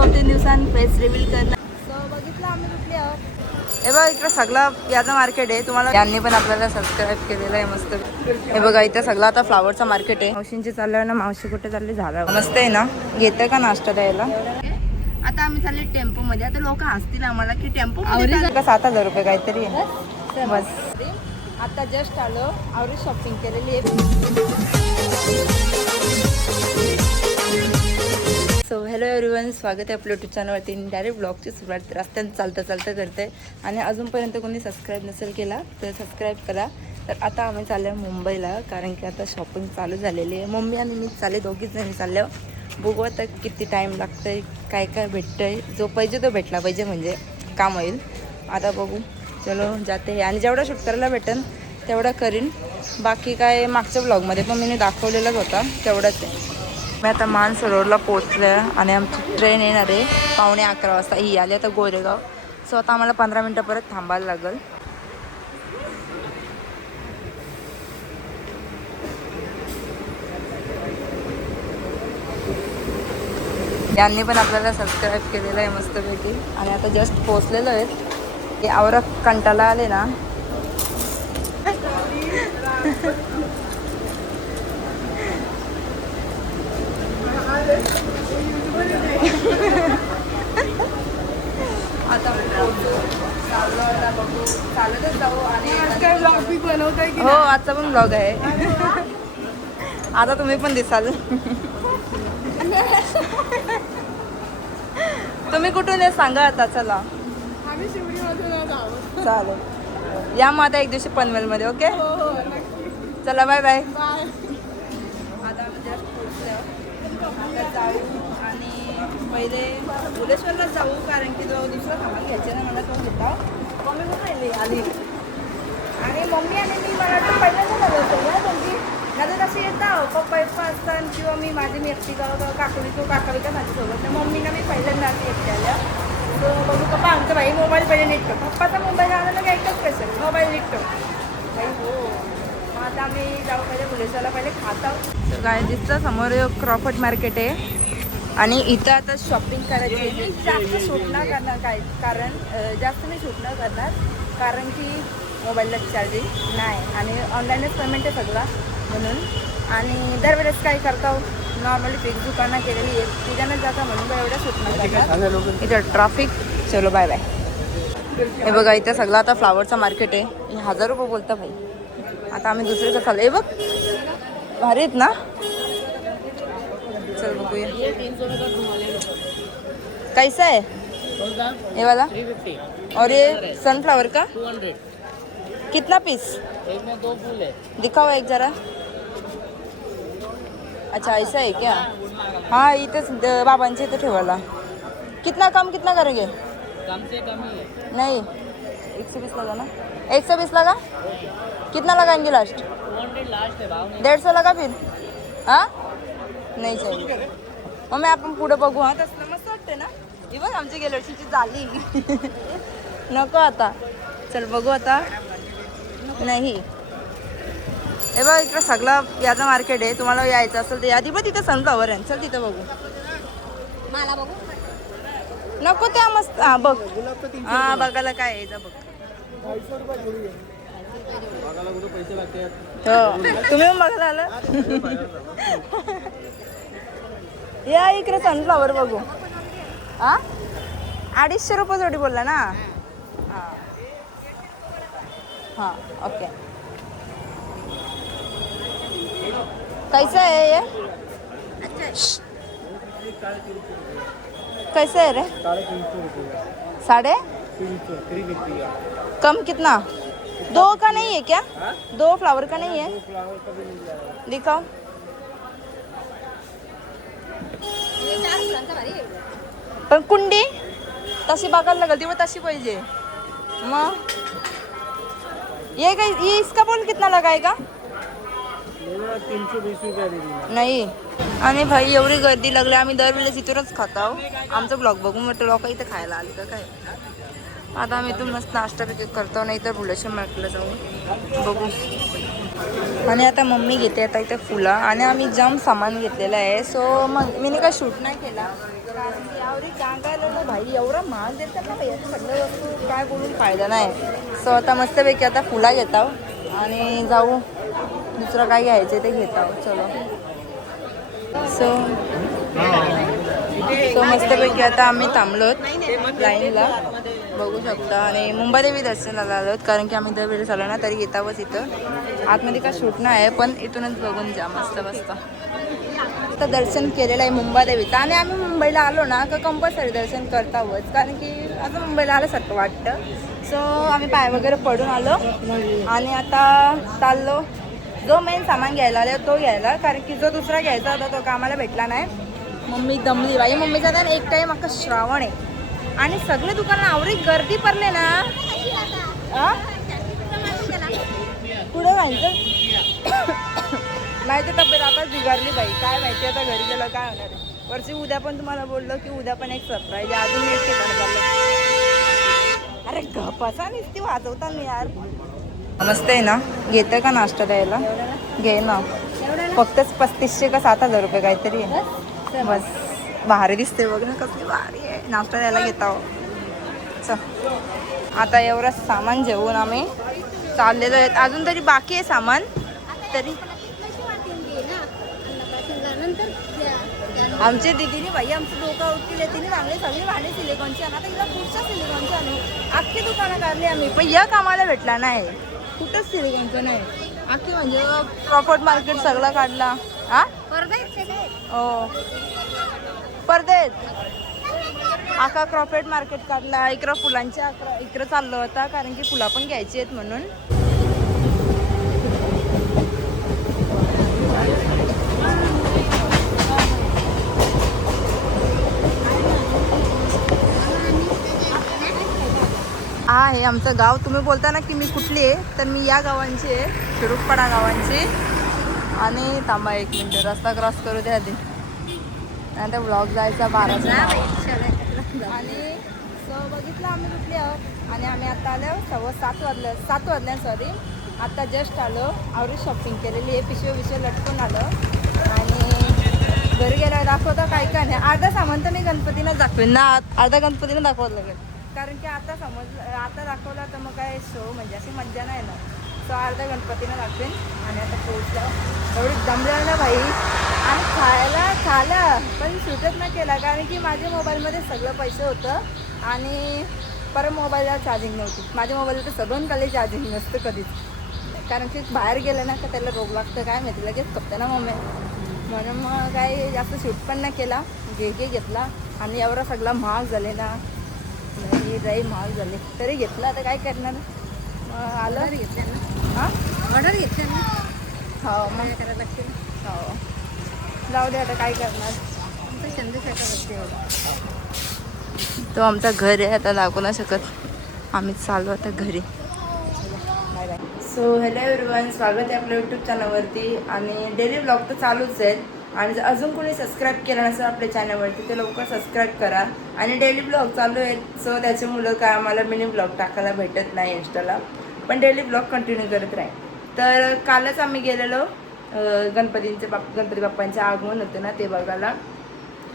2-3 दिवसांनी face reveal करणार. So बघितलं आम्ही कुठली आहोत. हे बघा इकडं सगळं याचं मार्केट आहे. तुम्हाला यांनी पण आपल्याला सबस्क्राईब केलेलं आहे मस्त. हे बघा इथं सगळं आता फ्लावरचं मार्केट आहे. मावशींची चाललं ना, मावशी कुठे चालली झालं मस्त आहे ना. घेतं का नाश्ता द्यायला. आता आम्ही चालले टेम्पो मध्ये. आता लोक हसतील आम्हाला की टेम्पो मध्ये 7,000 रुपये काहीतरी आहे बस. आता जस्ट आलो, आवरी शॉपिंग केलेली आहे. सो हॅलो एव्हरीवन, स्वागत आहे आपल्या यूट्यूब चॅनलवरती. डायरेक्ट ब्लॉगची सुरुवात रस्त्यात चालता करते आणि अजूनपर्यंत कोणी सबस्क्राईब नसेल केला तर सबस्क्राईब करा. तर आता आम्ही चाललो मुंबईला, कारण की आता शॉपिंग चालू झालेली आहे. मम्मी आणि मी चालले, दोघीच जणी चाललो. बघू आता किती टाईम लागतं आहे, काय काय भेटतं आहे. जो पाहिजे तो भेटला पाहिजे, म्हणजे काम होईल. आता बघू, चलो जाते. आणि जेवढा शूट करायला भेटेल तेवढं करीन. बाकी काय मागच्या ब्लॉगमध्ये पण मी दाखवलेलाच होता, तेवढंच आहे. मी आता मानसरोवरला पोचले आणि आमची ट्रेन येणार आहे 11:15 वाजता. ही आली आता गोरेगाव. सो आता आम्हाला 15 मिनटं परत थांबायला लागेल. यांनी पण आपल्याला सबस्क्राईब केलेलं आहे मस्तपैकी. आणि आता जस्ट पोचलेलो आहे. हे आवरा कंटाला आले ना. आता चाललो, आता बघू, चालतच जाऊ. आणि हो, आजचा पण ब्लॉग आहे. आता तुम्ही पण दिसाल. तुम्ही कुठून आहे सांगा आता. चला चालेल, या मग आता एक दिवशी पनवेलमध्ये. ओके, चला बाय बाय. आता आम्ही जस्ट पोचलो. आता जाऊ आणि पहिले भुलेश्वरला जाऊ, कारण की तो दुसरा सामान घ्यायचे ना मला. तो घेता मम्मी पण राहिली आली. आणि मम्मी आणि मी मला वाटतं पहिल्यांदा नव्हतं ना तुमची नजर अशी येतं. पप्पा असतात किंवा मी मी एकटी काकडी का माझ्यासोबत. मम्मीला मी पहिल्यांदा अशी एकटी आल्या. तो बघू पप्पा आमचं भाई मोबाईल पहिले नीट कर. पप्पाचा मोबाईल आणायला काय एकच स्पेशल मोबाईल नीट कर भाई. हो, मग आता आम्ही जाऊ पहिले भुलेश्वरला, पहिले खात आहोत. काय दिसतं समोर क्रॉफर्ड मार्केट आहे. आणि इथं आता शॉपिंग करायची. मी जास्त शूट न करणार, काय कारण जास्त मी शूट न करणार, कारण की मोबाईलला चार्जिंग नाही आणि ऑनलाईनच पेमेंट आहे सगळं म्हणून. आणि दरवेळेस काय करता नॉर्मली फिक्स दुकानं केलेली आहे, तिच्यानं जाता म्हणून काय एवढं शूट न करतात. इथं ट्रॅफिक. चलो बाय बाय. हे बघा इथं सगळं आता फ्लावरचं मार्केट आहे. 1,000 रुपये बोलता भाई. आता आम्ही दुसरीचं चालू. हे बघ भारी आहेत ना. चल बघूया कैसा है ये वाला. और ये सनफ्लावर का 200. कितना पीस. एक में 2 फूल है. दिखाओ एक जरा. अच्छा ऐसा है क्या. हाँ इथेच बाबांच्या इथे ठेवायला. कितना करेंगे. कम से कम ही है. नहीं 120 लगा ना. 120 लगा. कितना लगाएंगे लास्ट. 200 लास्ट है भाव नहीं. 150 लगा फिर. हाँ नाही चाहिए. मग आपण पुढे बघू. हा तसलं मस्त वाटते ना. ही बघ आमची गेल्या वर्षीची झाली. नको आता. चल बघू आता. नाही हे बघ इकडं सगळं याचं मार्केट आहे. तुम्हाला यायचं असेल तर या. ती बघ तिथं सनफ्लावर आहे. चल तिथं बघू. मला बघू नको त्या मस्त. हा बघ. हा बघायला काय आहे बघ. हो तुम्ही पण बघायला आलं. या इकडे सनफ्लावर बघू. हा 250 रुपये जोडी बोलला ना. हां हां ओके. कैसा है ये. कैसा है रे. 350. कम कितना. 2 का नहीं है क्या. 2 फ्लावर का नहीं है. दिखाओ. पण कुंडी तशी बघायला लागल. तेव्हा तशी पाहिजे मग. ये इसका बोल कितना लगाएगा. 320 रुपये नाही. आणि भाई एवढी गर्दी लागली. आम्ही दरवेळेस इथूनच खातो. आमचा ब्लॉग बघू म्हटलं लोक इथं खायला आले का काय. आता आम्ही इथून मस्त नाश्ता पिक करतो, नाही तर भुलेश्वर मार्केटला जाऊ बघू. आणि आता मम्मी घेते आता इथे फुलं, आणि आम्ही जाम सामान घेतलेलं आहे. सो मग मी काय शूट नाही केला, कारण की यावरी सांगायला ना भाई एवढा महाग देतात ना भाई, सगळ्या वस्तू काय बोलून फायदा नाही. सो आता मस्तपैकी आता फुला घेत आहो आणि जाऊ दुसरं काय घ्यायचं ते घेत आहो. चलो सो मस्तपैकी आता आम्ही थांबलोत लाईनला बघू शकता, आणि मुंबादेवी दर्शनाला आलोत, कारण की आम्ही दरवेळेस आलो ना तरी येतावच इथं. आतमध्ये काय शूट नाही आहे, पण इथूनच बघून जा मस्त मस्त. आता दर्शन केलेलं आहे मुंबादेवीचं, आणि आम्ही मुंबईला आलो ना का कंपल्सरी दर्शन करतावच, कारण की आता मुंबईला आल्यासारखं वाटतं. सो आम्ही पाय वगैरे पडून आलो, आणि आता चाललो जो मेन सामान घ्यायला आलो तो घ्यायला, कारण की जो दुसरा घ्यायचा होता तो कामाला भेटला नाही. मम्मी दमली बाई, मम्मीचा तर एक टाईम अख्खा श्रावण आहे, आणि सगळे दुकानं आवडी गर्दी पडले ना. पुढे जायचं माहिती तब्येत आता बिघडली बाई, काय माहिती आता घरी गेलं काय होणार आहे. वरची उद्या पण तुम्हाला बोललो की उद्या पण एक सरप्राईज आहे, अजून एक ठिकाण चाललं. अरे गपासा नुसती वाजवता मी यार. मस्त आहे ना, घेतं का नाश्ता द्यायला? घे ना, फक्तच 3500 का 7000 रुपये काहीतरी आहे बस. भारी दिसते बघ ना, कसली भारी आहे. नाश्ता द्यायला घेता हो. चल आता एवढं सामान जेवून आम्ही चाललेलो आहेत, अजून तरी बाकी आहे सामान तरी. आमच्या दिदीने बाई आमचं डोकं उठले, तिने मागले सगळी भांडे सिलिकॉनची, आता तिला कुठच्या सिलिकॉनची आणू, अख्खी दुकानं काढली आम्ही, पण या कामाला भेटला नाही, कुठंच सिलिकॉनचं नाही. अख्खी म्हणजे क्रॉफर्ड मार्केट सगळं काढला. हा हो परदेत आका क्रॉफर्ड मार्केट काढला, इकडं फुलांच्या इकडं चाललो होता, कारण की फुलं पण घ्यायची आहेत म्हणून. हा हे आमचं गाव. तुम्ही बोलता ना की मी कुठली आहे, तर मी या गावांची आहे, शिरूरपाडा गावांची. आणि थांबा 1 मिनिट, रस्ता क्रॉस करू द्या आधी, आता ब्लॉग जायचा 12चा. आणि सो बघितलं आम्ही कुठली आहोत, आणि आम्ही आता आलो 7:15 वाजलं, 7 वाजल्या सॉरी. आता जस्ट आलो, आवडी शॉपिंग केलेली आहे, पिशवी लटकून आलो, आणि घरी गेल्यावर दाखवतो काय काय नाही. अर्धा सामान तर मी गणपतीनं दाखवेन ना, अर्धा गणपतीनं दाखवत लागेल, कारण की आता आता दाखवला तर मग काय शो म्हणजे अशी मज्जा नाही ना. सो अर्धा गणपतीनं दाखवेन. आणि आता पोहोचलं, एवढी दमलं ना भाई, आणि खायला पण शूटच नाही केला, कारण की माझ्या मोबाईलमध्ये सगळं पैसे होतं, आणि परत मोबाईलला चार्जिंग नव्हती. माझ्या मोबाईलला तर सगळं खाली चार्जिंग नसतं कधीच, कारण की बाहेर गेलं ना का त्याला रोग लागतं, काय माहिती लगेच कपते ना मम्मी, म्हणून मग काय जास्त शूट पण नाही केला. घेतला, आणि एवढा सगळा महाग झाले ना, नाही महाग झाले तरी घेतला, आता काय करणार. आलं घेतलं ना, हां ऑर्डर घेतलं ना, हो मग करायला लागते. हो जाऊ दे, आता काय करणार. तो आमचा घर आहे, आता दाखवू नाही शकत, आम्ही चालू आता घरी. Bye bye. So hello everyone, स्वागत आहे आपल्या यूट्यूब चॅनलवरती. आणि डेली ब्लॉग तर चालूच आहेत, आणि जर अजून कोणी सबस्क्राईब केलं नसेल आपल्या चॅनलवरती तर लवकर सबस्क्राईब करा. आणि डेली ब्लॉग चालू आहेत, सो त्याच्यामुळं काय आम्हाला मिनी ब्लॉग टाकायला भेटत नाही इंस्टाला, पण डेली ब्लॉग कंटिन्यू करत राहील. तर कालच आम्ही गेलेलो गणपती बाप्पांचे आगमन होते ना ते बघायला,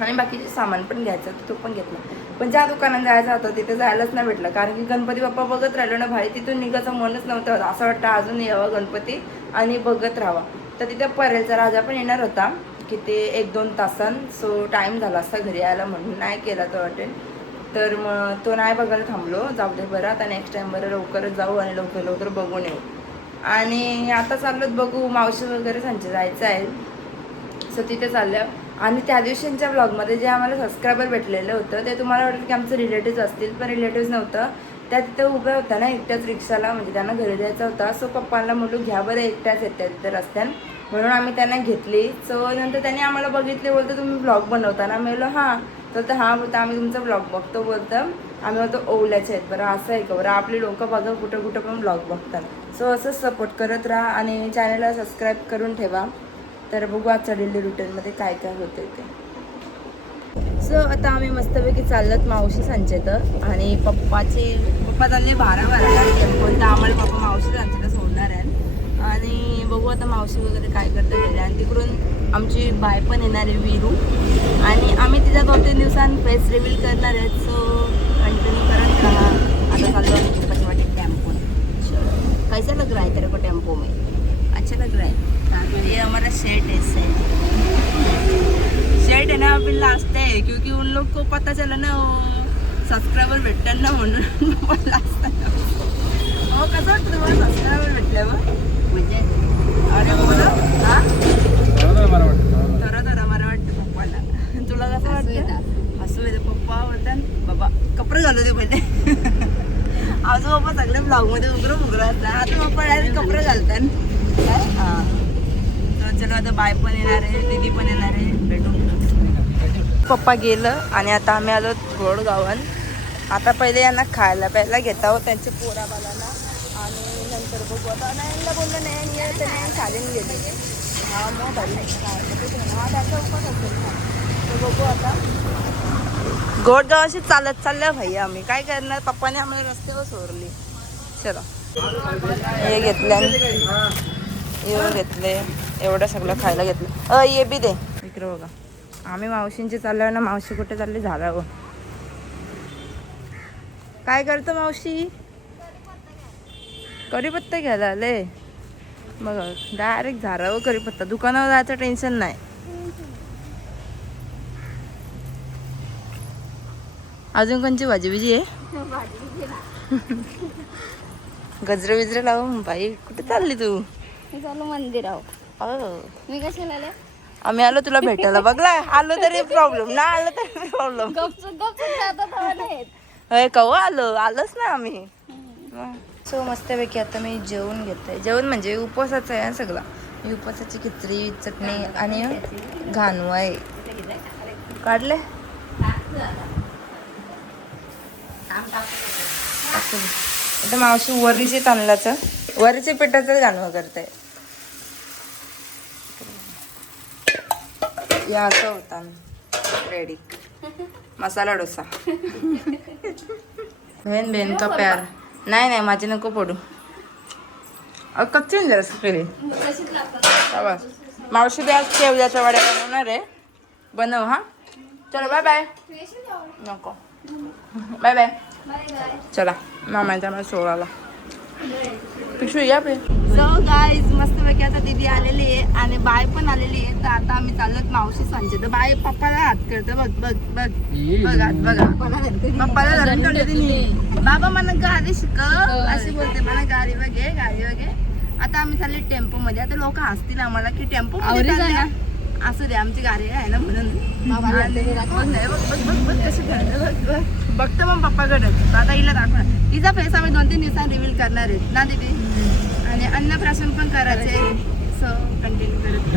आणि बाकीचे सामान पण घ्यायचं होतं, तो पण घेतला. पण ज्या दुकानात जायचं होतं तिथे जायलाच नाही भेटलं, कारण की गणपती बाप्पा बघत राहिलो ना भाई, तिथून निघायचं मनच नव्हतं. असं वाटतं अजून यावं गणपती आणि बघत राहावा. तर तिथे परेलचा राजा पण येणार होता किती 1-2 तासां, सो टाईम झाला असता घरी यायला, म्हणून नाही केला तो अटेंड. तर मग तो नाही बघायला थांबलो, जाऊ दे बरं, आता नेक्स्ट टाईम बरं लवकरच जाऊ आणि लवकर बघून येऊ. आणि आता चाललोत बघू, मावशी वगैरे त्यांचे जायचं आहे, सो तिथे चाललं. आणि त्या दिवशींच्या ब्लॉगमध्ये जे आम्हाला सबस्क्रायबर भेटलेलं होतं ते तुम्हाला वाटतं की आमचे रिलेटिव्स असतील, पण रिलेटिव्स नव्हतं. त्या तिथे उभ्या होत्या ना एकट्याच रिक्षाला, म्हणजे त्यांना घरी द्यायचा होता. सो पप्पांना म्हटलं घ्या बरं, एकट्याच येत्या तिथे रस्त्यानं, म्हणून आम्ही त्यांना घेतली. सो नंतर त्यांनी आम्हाला बघितले, बोलतं तुम्ही ब्लॉग बनवता ना, मी बोललो हां. तर हां बोलतं आम्ही तुमचा ब्लॉग बघतो, बोलतं आम्ही बोलतो ओवल्याचे आहेत. बरं असं आहे का, बरं आपले लोक बघा कुठं पण ब्लॉग बघतात. सो असंच सपोर्ट करत राहा आणि चॅनलला सबस्क्राईब करून ठेवा. तर बघू आजच्या डेली रुटीनमध्ये काय काय होतं ते. सो आता आम्ही मस्तपैकी चाललोत मावशी सांचेतं आणि पप्पा चालले 12 टेम्पो तर आम्हाला पप्पा मावशी सांचेतं सोडणार आहेत आणि बघू आता मावशी वगैरे काय करतं गेले आणि तिकडून आमची बाय पण येणार आहे वीरू आणि आम्ही तिच्या 2-3 दिवसांत फेस रिव्हील करणार आहेत सो कंटिन्यू करत राहा. आता चाललो आम्ही पप्पाच्या वाटेत टेम्पो. कैसा लग रहा है तेरे को टेम्पो में? अच्छा लग रहा है. ये हमारा शेड है शेड है ना अभी लास्ट है क्योंकि उन लोग को पता चला ना सबस्क्राइबर भेटतात ना म्हणून लास्ट हो. कसं वाटतं तुम्हाला सबस्क्रायबर भेटल्यावर? म्हणजे अरे बोला हा तर बरं वाटतं पप्पाला. तुला कसं वाटतं? हसू येतं. पप्पा बोलतात बाबा कपडे घालू दे पहिले. आजू बाप्पा सगळे ब्लॉगमध्ये उघडं असतात. आता पप्पा डायरेक्ट कपडे घालतात. हां तर चलो आता बाय पण येणार आहे दीदी पण येणार आहे भेटून. पप्पा गेलं आणि आता आम्ही आलो घोडगावन. आता पहिले यांना खायला प्यायला घेत आहोत त्यांचे पोराबालांना आणि नंतर बघू. आता नयनला बोललं नयन चालेल गेले. हा मग भाई हा त्यांचा उपास असेल तर बघू आता. घोडगावाशी चालत चाललं भाई आम्ही काय करणार. पप्पाने आम्हाला रस्त्यावर सोडली. चला हे घेतले एवढं सगळं खायला घेतलं. ये बी दे इकडे बघा. आम्ही मावशींची चाललोय ना. मावशी कुठे चालली झाडावर. काय करतो मावशी? कढीपत्ता घ्यायला आले बघा. डायरेक्ट झाडावर कढीपत्ता. दुकानावर जायचं टेन्शन नाही. अजून कोणची भाजी बिजी आहे? गजरे बिजरे लावून. बाई कुठे चालली तू? चालू मंदिरावर. मी कशाला आले? आम्ही आलो तुला भेटायला. बघला आलो तरी प्रॉब्लेम ना आलो तरी प्रॉब्लेम. कवा आलोच ना आम्ही. सो मस्तपैकी आता मी जेवण घेते. जेवण म्हणजे उपवासाचं आहे सगळं. उपवासाची खिचडी चटणी आणि घाणवा आहे. काढले आता मावशी वरीचे तांदळाचं वरीचे पिठाचं घाणवा करते. या असं होता रेडी मसाला डोसा. बहन का प्यार. नाही माझी नको पडू. कच्चे जरा केले. मावशी बी आज शेवग्याच्या वड्या बनवणार आहे. बनव हा. चलो बाय बाय. नको बाय बाय. चला मामाच्या मला सोळाला पिशवी या पे. सो गाईज मस्तपैकी आता दीदी आलेली आहे आणि बाय पण आलेली आहे. तर आता आम्ही चाललोत मावशी सांचे. तर बाय पप्पाला हात करतो. बघ हात बघा. पप्पाला धरून ठेवले तिने. बाबा मला गाडी शिकव अशी बोलते. मला गाडी बघे. आता आम्ही चालले टेम्पो मध्ये. आता लोक हसतील आम्हाला की टेम्पो असू दे आमची गाडी आहे ना म्हणून. बघ कशी बघ बघतो मग पप्पाकडे. आता हिला दाखवणार. तिचा फेस आम्ही 2-3 दिवसांनी रिव्हील करणार आहेत ना दीदी. आणि अन्नप्राशन पण करायचे. सो कंटिन्यू करत